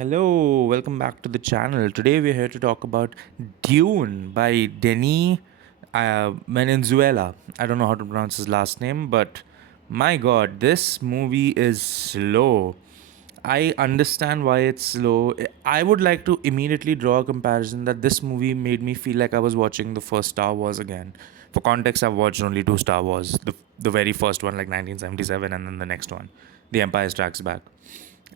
Hello, welcome back to the channel. Today we're here to talk about Dune by Denis Venezuela. I don't know how to pronounce his last name, but my god, this movie is slow. I understand why it's slow. I would like to immediately draw a comparison that this movie made me feel like I was watching the first Star Wars again. For context, I've watched only two Star Wars. The very first one, like 1977, and then the next one, The Empire Strikes Back.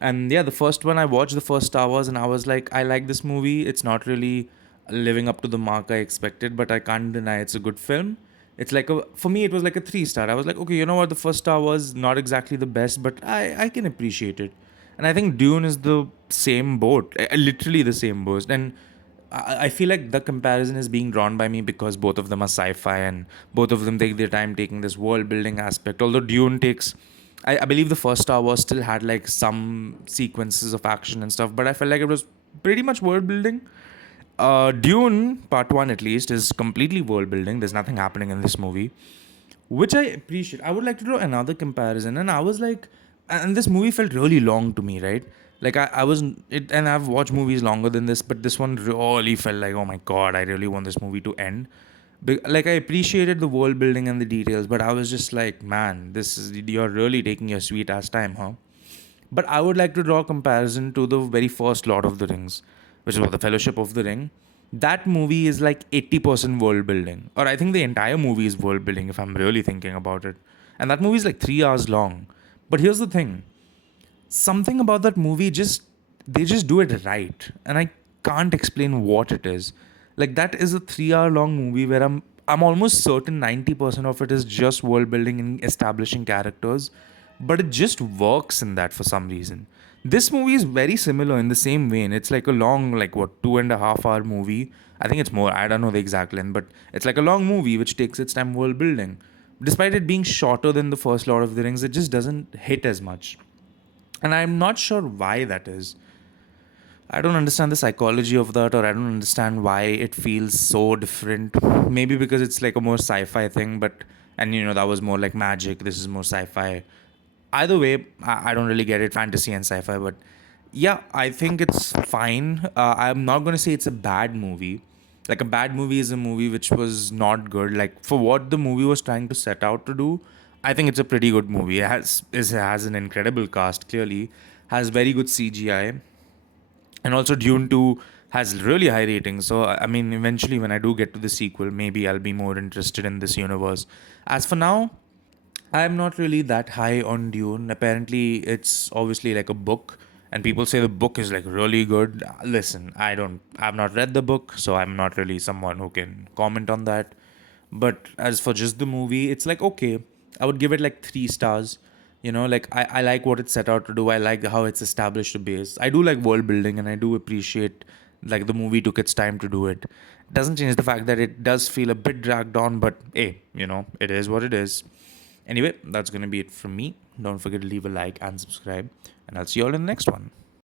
And yeah, the first one I watched the first Star Wars and I was like, I like this movie. It's not really living up to the mark I expected, but I can't deny it's a good film. It's like for me it was like a 3 star. I was like, okay, you know what, the first Star Wars not exactly the best, but I can appreciate it. And I think Dune is the same boat, literally the same boat. And I feel like the comparison is being drawn by me because both of them are sci-fi and both of them take their time taking this world building aspect. Although Dune takes, I believe the first Star Wars still had like some sequences of action and stuff, but I felt like it was pretty much world building. Dune Part One, at least, is completely world building. There's nothing happening in this movie, which I appreciate. I would like to draw another comparison, and I was like, and this movie felt really long to me, right? Like I was it, and I've watched movies longer than this, but this one really felt like, oh my god, I really want this movie to end. Like I appreciated the world building and the details, but I was just like, man, this is you're really taking your sweet ass time, huh? But I would like to draw a comparison to the very first Lord of the Rings, which is what, the Fellowship of the Ring. That movie is like 80% world building. Or I think the entire movie is world building if I'm really thinking about it. And that movie is like 3 hours long. But here's the thing, something about that movie just, they just do it right. And I can't explain what it is. Like that is a 3 hour long movie where I'm almost certain 90% of it is just world building and establishing characters, but it just works in that for some reason. This movie is very similar in the same vein. It's like a long, like what, 2.5 hour movie. I think it's more, I don't know the exact length, but it's like a long movie which takes its time world building. Despite it being shorter than the first Lord of the Rings, it just doesn't hit as much. And I'm not sure why that is. I don't understand the psychology of that, or I don't understand why it feels so different. Maybe because it's like a more sci-fi thing, but and that was more like magic. This is more sci-fi. Either way, I don't really get it, fantasy and sci-fi. But yeah, I think it's fine. I'm not gonna say it's a bad movie. Like a bad movie is a movie which was not good. Like for what the movie was trying to set out to do, I think it's a pretty good movie. It has an incredible cast. Clearly, has very good CGI, and also Dune 2 has really high ratings. So I mean, eventually when I do get to the sequel, maybe I'll be more interested in this universe. As for now, I'm not really that high on Dune. Apparently it's obviously like a book, and people say the book is like really good. Listen, I've not read the book, so I'm not really someone who can comment on that. But as for just the movie, it's like okay. I would give it like 3 stars. Like I like what it set out to do. I like how it's established a base. I do like world building, and I do appreciate like the movie took its time to do it. It doesn't change the fact that it does feel a bit dragged on, but hey, it is what it is. Anyway, that's gonna be it from me. Don't forget to leave a like and subscribe, and I'll see you all in the next one.